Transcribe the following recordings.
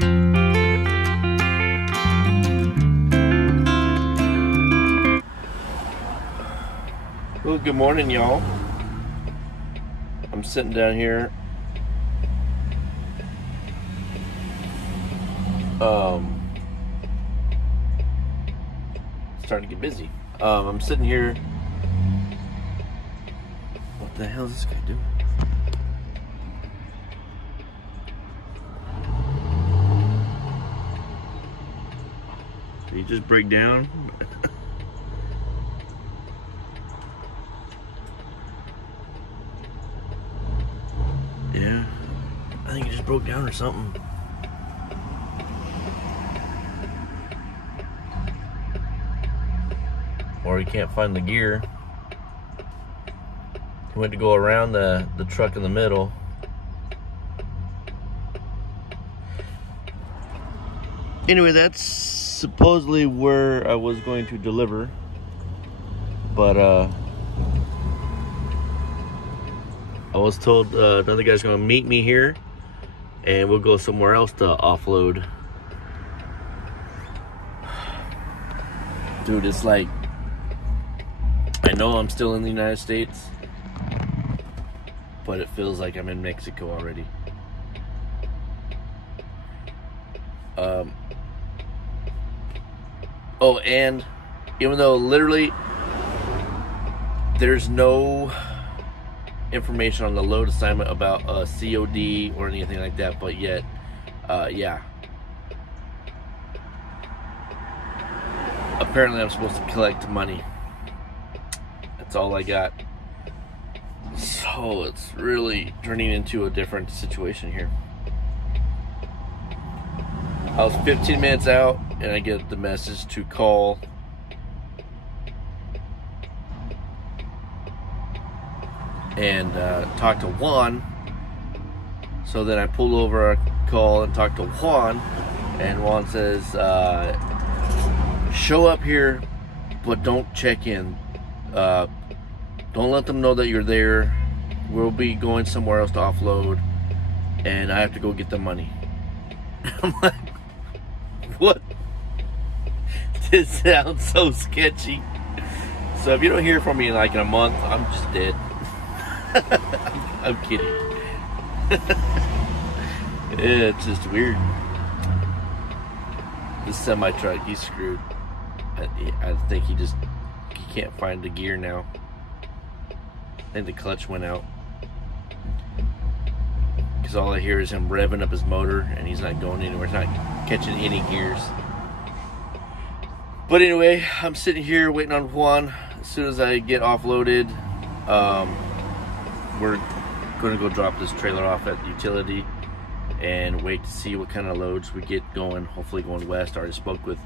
Well, good morning, y'all. I'm sitting down here. Starting to get busy. I'm sitting here. What the hell is this guy doing? Did he just break down? Yeah, I think he just broke down or something. Or he can't find the gear. He went to go around the truck in the middle. Anyway, that's supposedly where I was going to deliver. But I was told another guy's gonna meet me here and we'll go somewhere else to offload. Dude, it's like, I know I'm still in the United States, but it feels like I'm in Mexico already. Oh, and even though literally there's no information on the load assignment about a COD or anything like that, but yet, yeah. Apparently I'm supposed to collect money. That's all I got. So it's really turning into a different situation here. I was 15 minutes out and I get the message to call and talk to Juan. So then I pull over a call and talk to Juan, and Juan says, show up here, but don't check in. Don't let them know that you're there. We'll be going somewhere else to offload, and I have to go get the money. I'm like, what? This sounds so sketchy. So if you don't hear from me in like a month, I'm just dead. I'm kidding. Yeah, it's just weird. This semi truck, he's screwed. I think he can't find the gear now. I think the clutch went out. Because all I hear is him revving up his motor and he's not going anywhere. He's not catching any gears. But anyway, I'm sitting here waiting on Juan. As soon as I get offloaded, we're going to go drop this trailer off at the utility and wait to see what kind of loads we get going. Hopefully going west. I already spoke with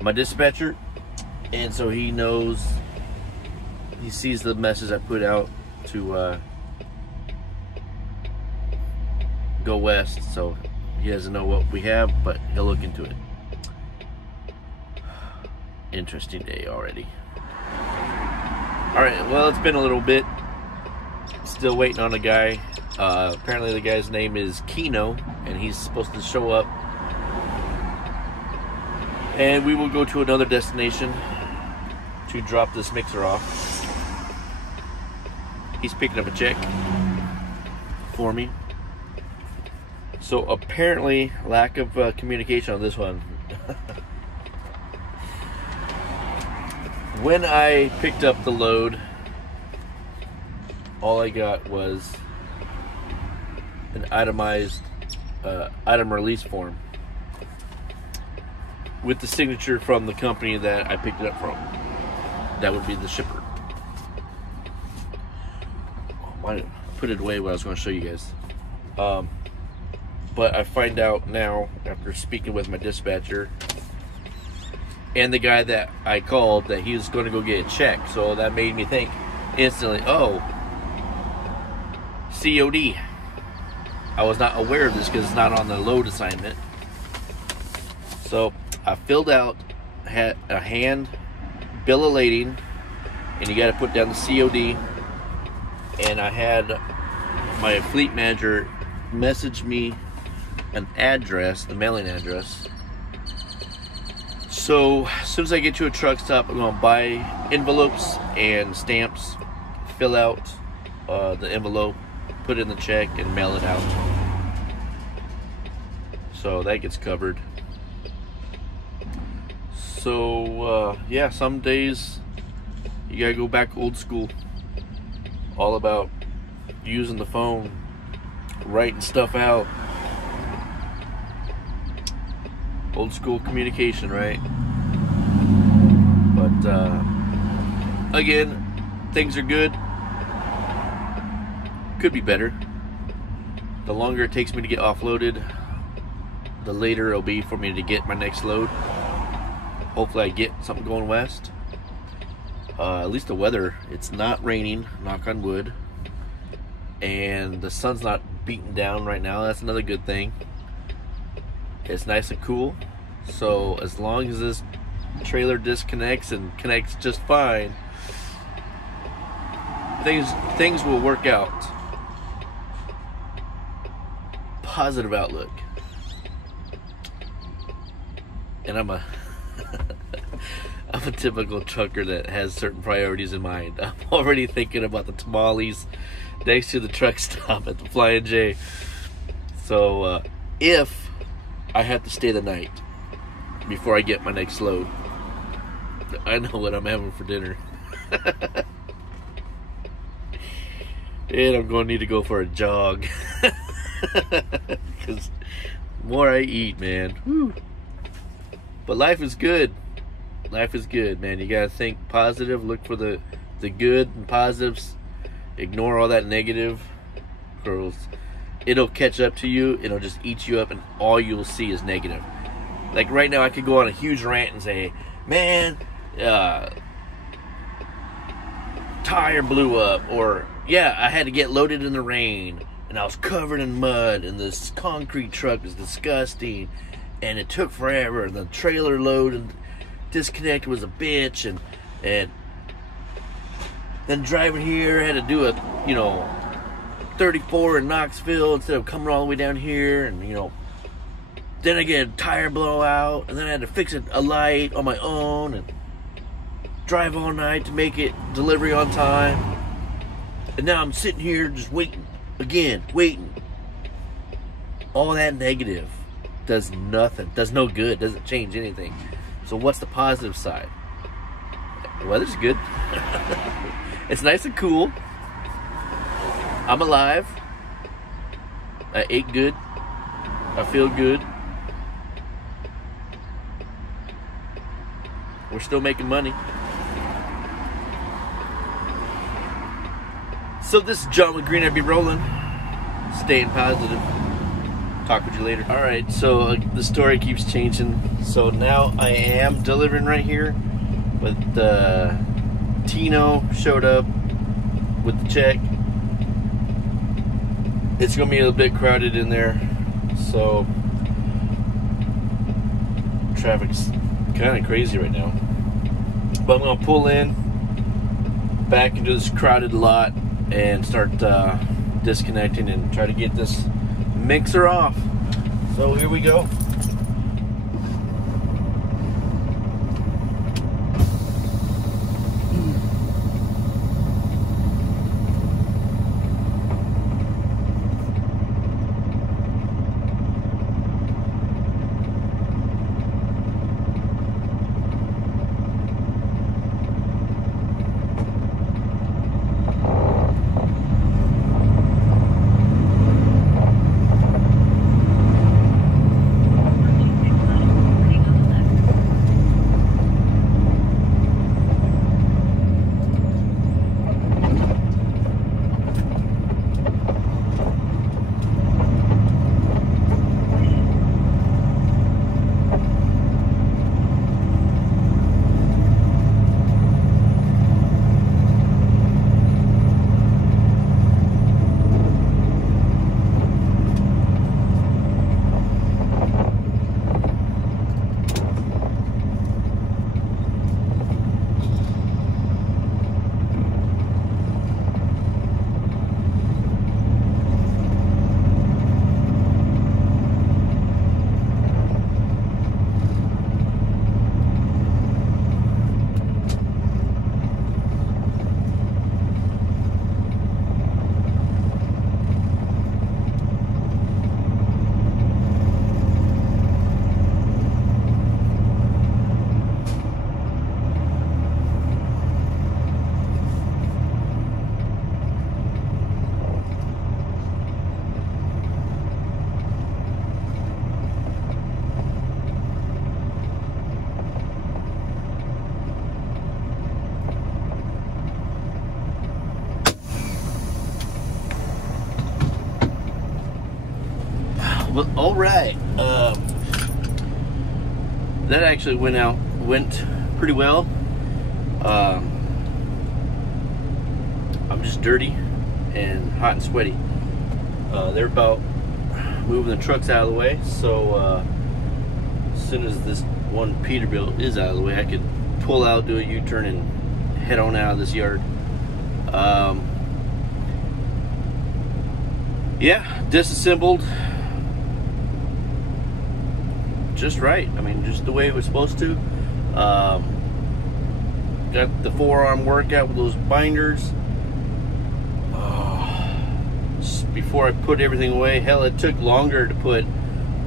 my dispatcher, and so he knows, he sees the message I put out to go west, so he doesn't know what we have, but he'll look into it. Interesting day already. Alright, well, it's been a little bit. Still waiting on a guy. Apparently the guy's name is Kino, and he's supposed to show up. And we will go to another destination to drop this mixer off. He's picking up a check for me. So apparently, lack of communication on this one. When I picked up the load, all I got was an itemized item release form with the signature from the company that I picked it up from. That would be the shipper. I put it away when I was going to show you guys. But I find out now, after speaking with my dispatcher and the guy that I called, that he was going to go get a check. So that made me think instantly, oh, COD. I was not aware of this because it's not on the load assignment. So I filled out, had a hand bill of lading, and you got to put down the COD. And I had my fleet manager message me an address, the mailing address. So as soon as I get to a truck stop, I'm gonna buy envelopes and stamps, fill out the envelope, put in the check, and mail it out. So that gets covered. So yeah, some days you gotta go back old school, all about using the phone, writing stuff out. Old school communication, right? But again, things are good. Could be better. The longer it takes me to get offloaded, the later it'll be for me to get my next load. Hopefully I get something going west. At least the weather, it's not raining, knock on wood. And the sun's not beating down right now. That's another good thing. It's nice and cool. So as long as this trailer disconnects and connects just fine, things will work out. Positive outlook. And I'm a I'm a typical trucker that has certain priorities in mind. I'm already thinking about the tamales next to the truck stop at the Flying J. So if I have to stay the night before I get my next load, I know what I'm having for dinner. And I'm going to need to go for a jog. Because the more I eat, man. Whew. But life is good. Life is good, man. You gotta think positive, look for the good and positives. Ignore all that negative, or it'll catch up to you. It'll just eat you up, and all you'll see is negative. Like right now, I could go on a huge rant and say, man, tire blew up, or yeah, I had to get loaded in the rain, and I was covered in mud, and this concrete truck is disgusting, and it took forever, and the trailer load and disconnect was a bitch, and then driving here, I had to do a 34 in Knoxville instead of coming all the way down here, and then I get a tire blowout, and then I had to fix a light on my own, and drive all night to make it delivery on time, and now I'm sitting here just waiting. All that negative does nothing, does no good, doesn't change anything. So what's the positive side? The weather's good. It's nice and cool. I'm alive. I ate good. I feel good. We're still making money. So this is John with Green. I'll be rolling. Staying positive. Talk with you later. Alright, so the story keeps changing. So now I am delivering right here. But Tino showed up with the check. It's going to be a little bit crowded in there. So traffic's kind of crazy right now. But I'm going to pull in back into this crowded lot and start disconnecting and try to get this mixer off. So here we go. Well, all right. That actually went pretty well. I'm just dirty and hot and sweaty. They're about moving the trucks out of the way, so as soon as this one Peterbilt is out of the way, I could pull out, do a U-turn, and head on out of this yard. Yeah, disassembled just right. I mean, just the way it was supposed to. Got the forearm workout with those binders. Before I put everything away, hell, it took longer to put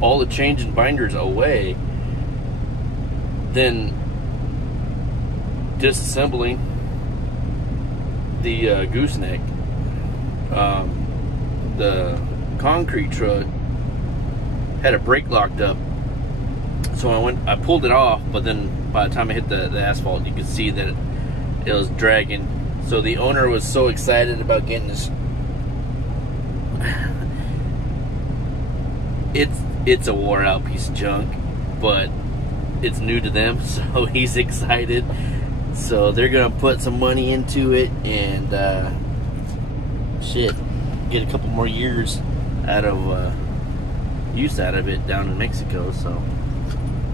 all the change and binders away than disassembling the gooseneck. The concrete truck had a brake locked up, so I pulled it off, but then by the time I hit the asphalt, you could see that it was dragging. So the owner was so excited about getting this. It's a wore out piece of junk, but it's new to them, so he's excited. So they're gonna put some money into it and shit, get a couple more years out of use out of it down in Mexico. So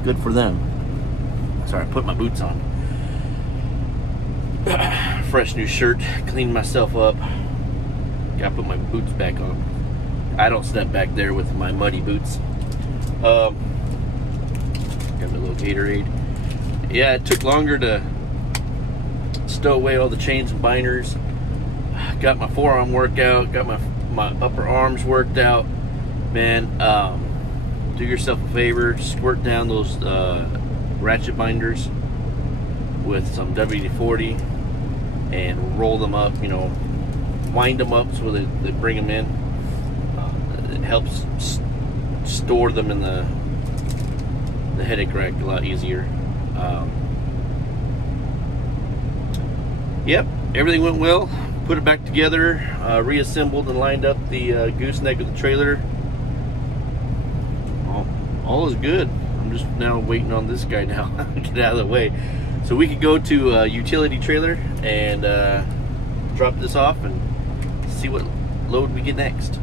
good for them. Sorry, I put my boots on. Fresh new shirt, cleaned myself up. Gotta put my boots back on. I don't step back there with my muddy boots. Got my little Gatorade. Yeah, it took longer to stow away all the chains and binders. Got my forearm workout, got my upper arms worked out. Man, do yourself a favor, squirt down those ratchet binders with some WD-40 and roll them up, you know, wind them up so they bring them in. It helps store them in the headache rack a lot easier. Yep, everything went well. Put it back together, reassembled and lined up the gooseneck of the trailer. All is good. I'm just now waiting on this guy now to get out of the way, so we could go to a utility trailer and drop this off and see what load we get next.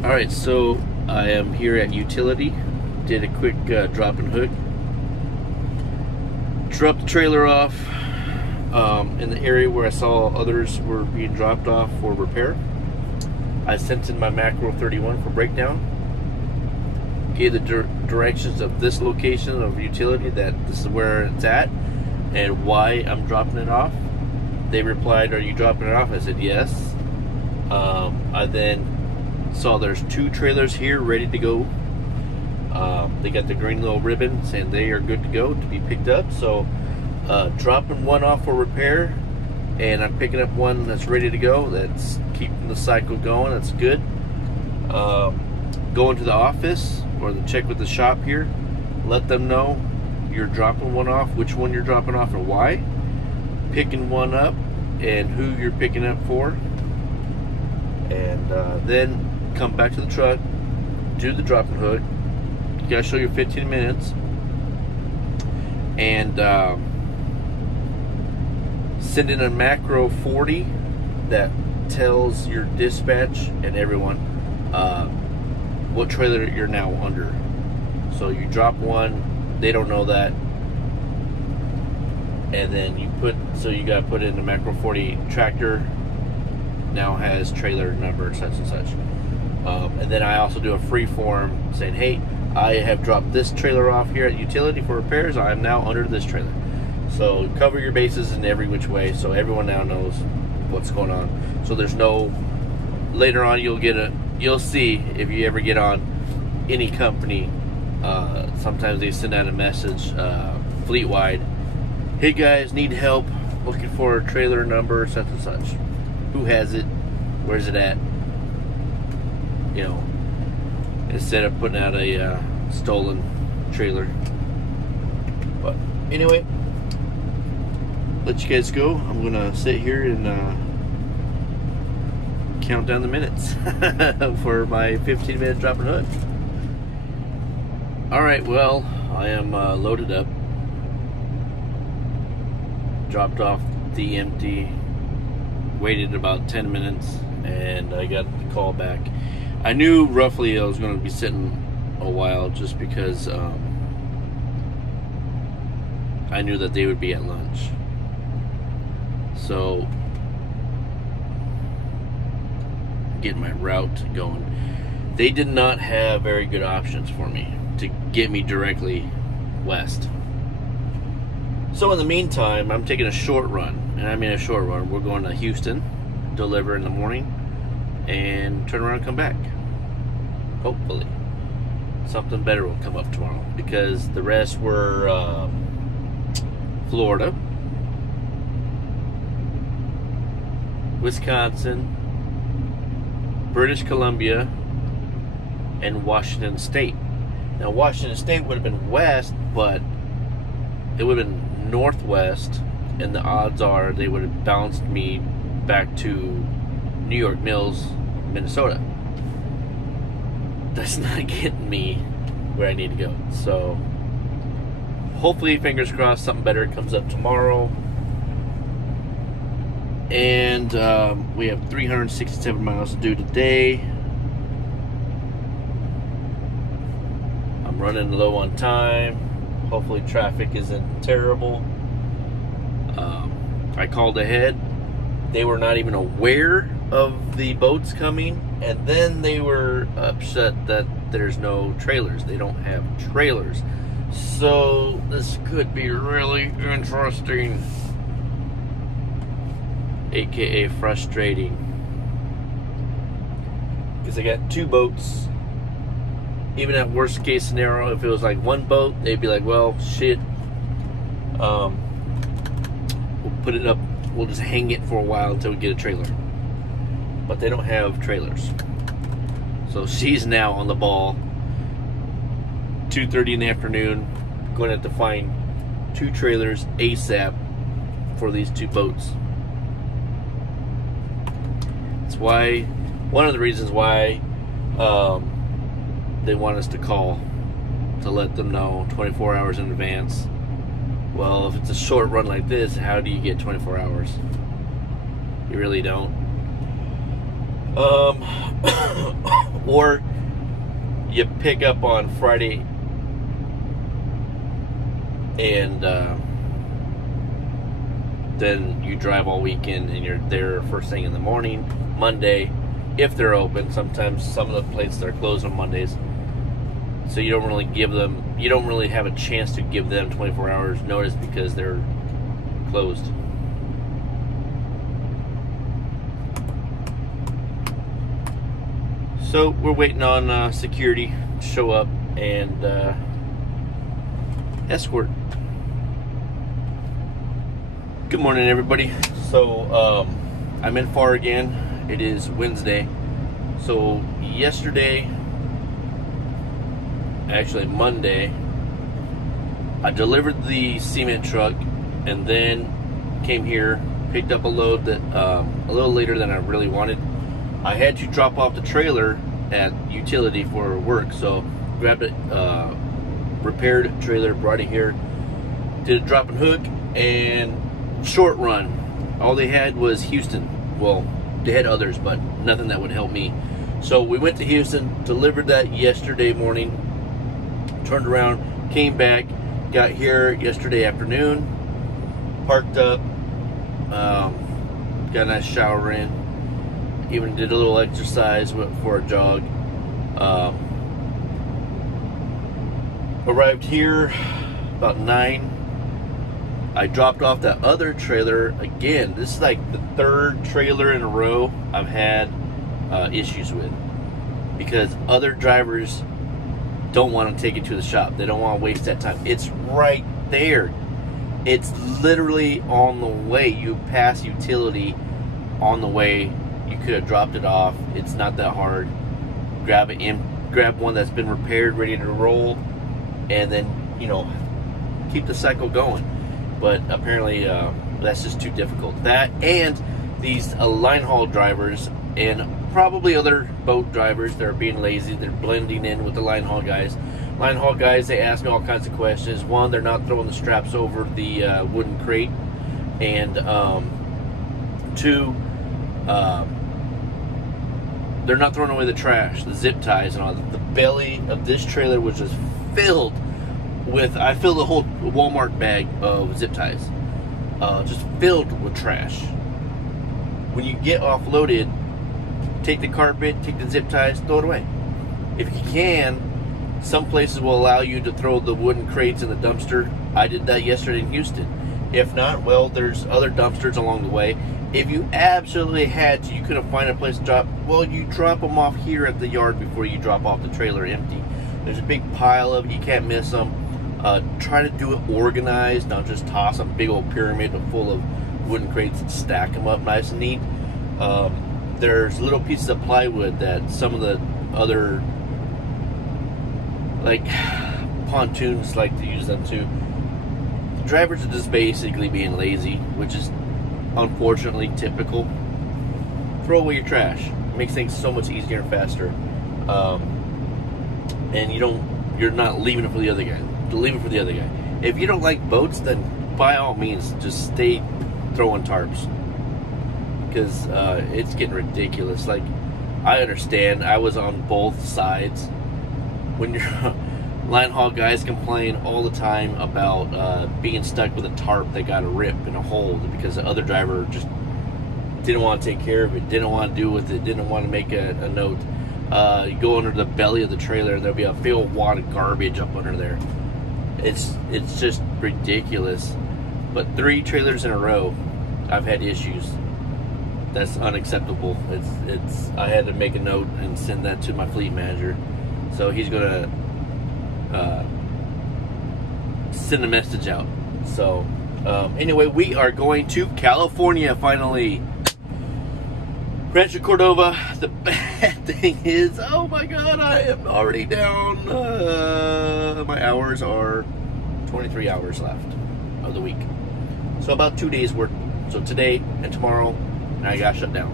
Alright, so I am here at Utility. Did a quick drop and hook. Dropped the trailer off in the area where I saw others were being dropped off for repair. I sent in my Macro 31 for breakdown. gave the directions of this location of utility, that this is where it's at and why I'm dropping it off. They replied, "Are you dropping it off?" I said, "Yes." I then saw there's 2 trailers here ready to go. They got the green little ribbon saying they are good to go to be picked up. So dropping one off for repair, and I'm picking up one that's ready to go. That's keeping the cycle going. That's good. Going to the office or the check with the shop here, let them know you're dropping one off, which one you're dropping off and why, picking one up and who you're picking up for, and then come back to the truck, do the drop and hook. You gotta show your 15 minutes, and send in a macro 40 that tells your dispatch and everyone what trailer you're now under. So you drop one, they don't know that, and then you gotta put in the macro 40 tractor now has trailer number such and such. And then I also do a free form saying, hey, I have dropped this trailer off here at utility for repairs. I am now under this trailer. So cover your bases in every which way, so everyone now knows what's going on. So there's no, later on you'll see if you ever get on any company, sometimes they send out a message fleet-wide, hey guys, need help looking for a trailer number such and such. Who has it? Where's it at? You know, instead of putting out a stolen trailer. But anyway, let you guys go. I'm gonna sit here and count down the minutes for my 15-minute drop and hook. Alright, well, I am loaded up, dropped off the empty, waited about 10 minutes, and I got the call back. I knew roughly I was going to be sitting a while just because I knew that they would be at lunch. So, getting my route going. They did not have very good options for me to get me directly west. So in the meantime, I'm taking a short run, and I mean a short run. We're going to Houston, deliver in the morning, and turn around and come back. Hopefully something better will come up tomorrow, because the rest were Florida, Wisconsin, British Columbia, and Washington State. Now Washington State would have been west, but it would have been northwest, and the odds are they would have bounced me back to New York Mills, Minnesota. That's not getting me where I need to go. So hopefully, fingers crossed, something better comes up tomorrow. And we have 367 miles to do today. I'm running low on time. Hopefully traffic isn't terrible. I called ahead. They were not even aware of the boats coming, and then they were upset that there's no trailers. They don't have trailers. So this could be really interesting, aka frustrating, because I got 2 boats. Even at worst case scenario, if it was like 1 boat, they'd be like, well, shit, we'll put it up, we'll just hang it for a while until we get a trailer. But they don't have trailers. So she's now on the ball. 2:30 in the afternoon, going to have to find 2 trailers ASAP for these 2 boats. That's why, one of the reasons why they want us to call, to let them know 24 hours in advance. Well, if it's a short run like this, how do you get 24 hours? You really don't. Or you pick up on Friday and then you drive all weekend and you're there first thing in the morning, Monday, if they're open. Sometimes some of the places are closed on Mondays. So you don't really give them, you don't really have a chance to give them 24 hours notice because they're closed. So we're waiting on security to show up and escort. Good morning, everybody. So I'm in FAR again. It is Wednesday. So yesterday, actually Monday, I delivered the cement truck and then came here, picked up a load that a little later than I really wanted. I had to drop off the trailer at utility for work, so grabbed a repaired trailer, brought it here, did a drop and hook, and short run. All they had was Houston. Well, they had others, but nothing that would help me. So we went to Houston, delivered that yesterday morning, turned around, came back, got here yesterday afternoon, parked up, got a nice shower in, even did a little exercise, went for a jog. Arrived here about 9. I dropped off that other trailer again. This is like the third trailer in a row I've had issues with, because other drivers don't want to take it to the shop. They don't want to waste that time. It's right there. It's literally on the way. You pass utility on the way. You could have dropped it off. It's not that hard. Grab one that's been repaired, ready to roll, and then, you know, keep the cycle going. But apparently that's just too difficult. That and these line haul drivers and probably other boat drivers, they're being lazy. They're blending in with the line haul guys. Line haul guys, they ask me all kinds of questions. One, they're not throwing the straps over the wooden crate, and two, they're not throwing away the trash, the zip ties and all. The belly of this trailer was just filled with, I filled the whole Walmart bag of zip ties, just filled with trash. When you get offloaded, take the carpet, take the zip ties, throw it away. If you can, some places will allow you to throw the wooden crates in the dumpster. I did that yesterday in Houston. If not, well, there's other dumpsters along the way. If you absolutely had to, you couldn't find a place to drop, well, you drop them off here at the yard before you drop off the trailer empty. There's a big pile of it, you can't miss them. Try to do it organized, not just toss a big old pyramid full of wooden crates and stack them up nice and neat. There's little pieces of plywood that some of the other, like, pontoons like to use them too. The drivers are just basically being lazy, which is unfortunately typical. Throw away your trash. It makes things so much easier and faster. And you're not leaving it for the other guy. Leave it for the other guy. If you don't like boats, then by all means, just stay throwing tarps. Because it's getting ridiculous. Like, I understand. I was on both sides. When you're line haul guys complain all the time about being stuck with a tarp that got a rip and a hole because the other driver just didn't want to take care of it, didn't want to do with it, didn't want to make a note. You go under the belly of the trailer, there'll be a field wad of garbage up under there. It's just ridiculous. But 3 trailers in a row, I've had issues. That's unacceptable. I had to make a note and send that to my fleet manager. So he's gonna send a message out. So anyway, we are going to California finally. Rancho Cordova. The bad thing is, oh my god, I am already down. My hours are 23 hours left of the week. So about 2 days worth. So today and tomorrow, I got shut down.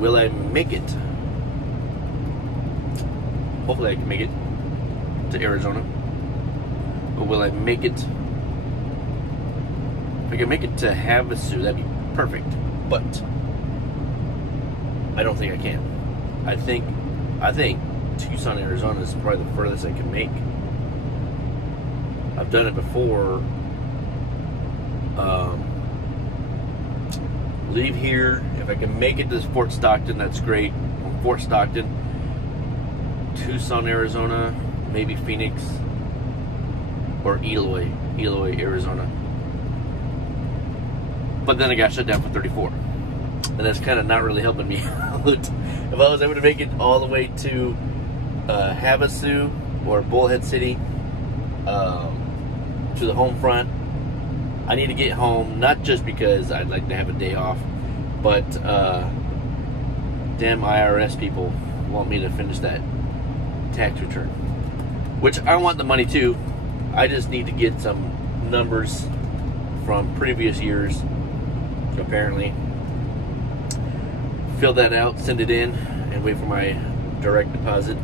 Will I make it? Hopefully I can make it to Arizona. But will I make it? If I can make it to Havasu, that'd be perfect. But I don't think I can. I think Tucson, Arizona is probably the furthest I can make. I've done it before. Leave here. If I can make it to Fort Stockton, that's great. From Fort Stockton, Tucson, Arizona, maybe Phoenix, or Eloy, Arizona. But then I got shut down for 34. And that's kind of not really helping me out. If I was able to make it all the way to Havasu or Bullhead City, to the home front, I need to get home, not just because I'd like to have a day off, but damn IRS people want me to finish that tax return, which I want the money too. I just need to get some numbers from previous years, apparently. Fill that out, send it in, and wait for my direct deposit,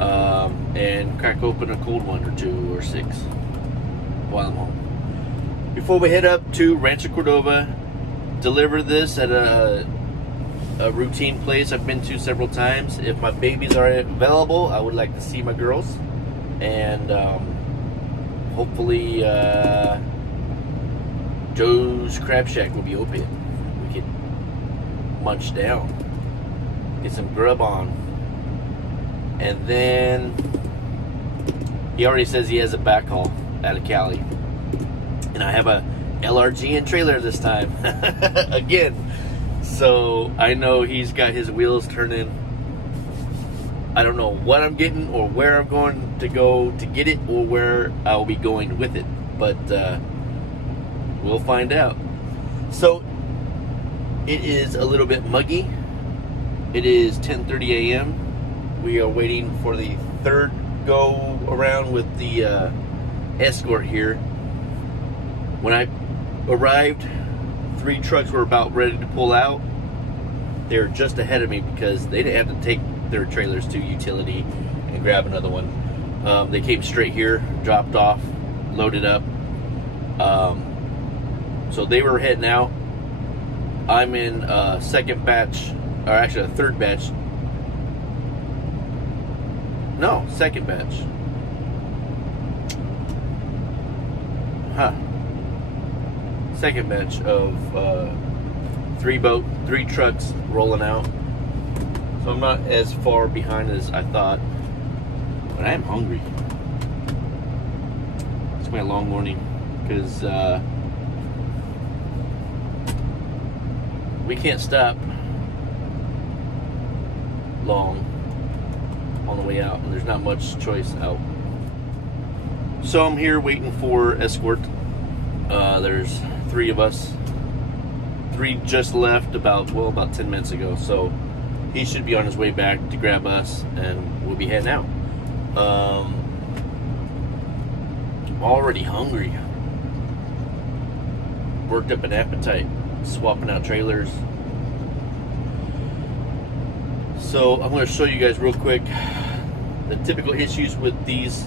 and crack open a cold one or 2 or 6 while I'm home. Before we head up to Rancho Cordova, deliver this at a routine place I've been to several times. If my babies are available, I would like to see my girls, and hopefully Joe's Crab Shack will be open. We can munch down, get some grub on, and then he already says he has a backhaul out of Cali, and I have a LRGN trailer this time again. So I know he's got his wheels turning. I don't know what I'm getting or where I'm going to go to get it or where I'll be going with it, but we'll find out. So it is a little bit muggy. It is 10:30 a.m. We are waiting for the third go around with the Escort here. When I arrived, 3 trucks were about ready to pull out. They were just ahead of me because they didn't have to take their trailers to utility and grab another one. They came straight here, dropped off, loaded up. So they were heading out. I'm in second batch, or actually a third batch. No, second batch. Second batch of 3 trucks rolling out. So I'm not as far behind as I thought, but I am hungry. It's been a long morning because we can't stop long on the way out, and there's not much choice out. So I'm here waiting for Escort. There's 3 of us. 3 just left about 10 minutes ago, so he should be on his way back to grab us, and we'll be heading out. I'm already hungry. Worked up an appetite, swapping out trailers. So I'm going to show you guys real quick the typical issues with these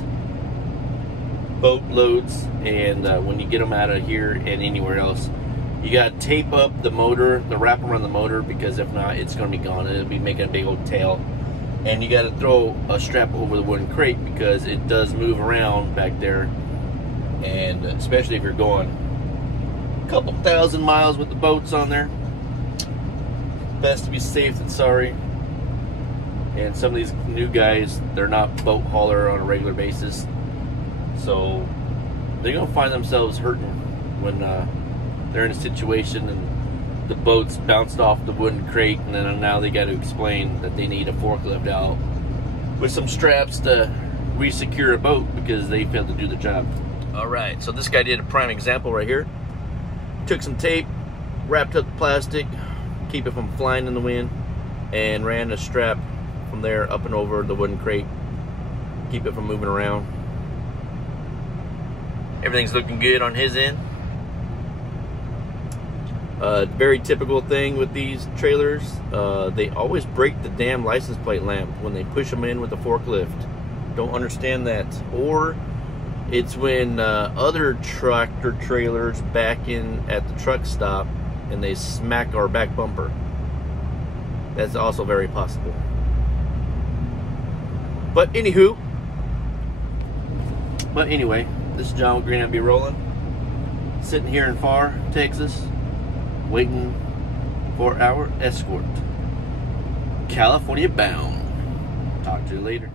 boat loads, and when you get them out of here and anywhere else, you got to tape up the motor, the wrap around the motor, because if not, it's going to be gone. It'll be making a big old tail. And you got to throw a strap over the wooden crate because it does move around back there, and especially if you're going a couple thousand miles with the boats on there. Best to be safe than sorry. And some of these new guys, they're not boat hauler on a regular basis, so they're gonna find themselves hurting when they're in a situation and the boat's bounced off the wooden crate, and then now they got to explain that they need a forklift out with some straps to re-secure a boat because they failed to do the job. All right, so this guy did a prime example right here. Took some tape, wrapped up the plastic, keep it from flying in the wind, and ran a strap from there up and over the wooden crate, keep it from moving around. Everything's looking good on his end. Very typical thing with these trailers, they always break the damn license plate lamp when they push them in with the forklift. Don't understand that. Or it's when other tractor trailers back in at the truck stop and they smack our back bumper. That's also very possible. But anyway, this is John with Green Out Be Rolling, sitting here in Pharr, Texas, waiting for our Escort, California bound, Talk to you later.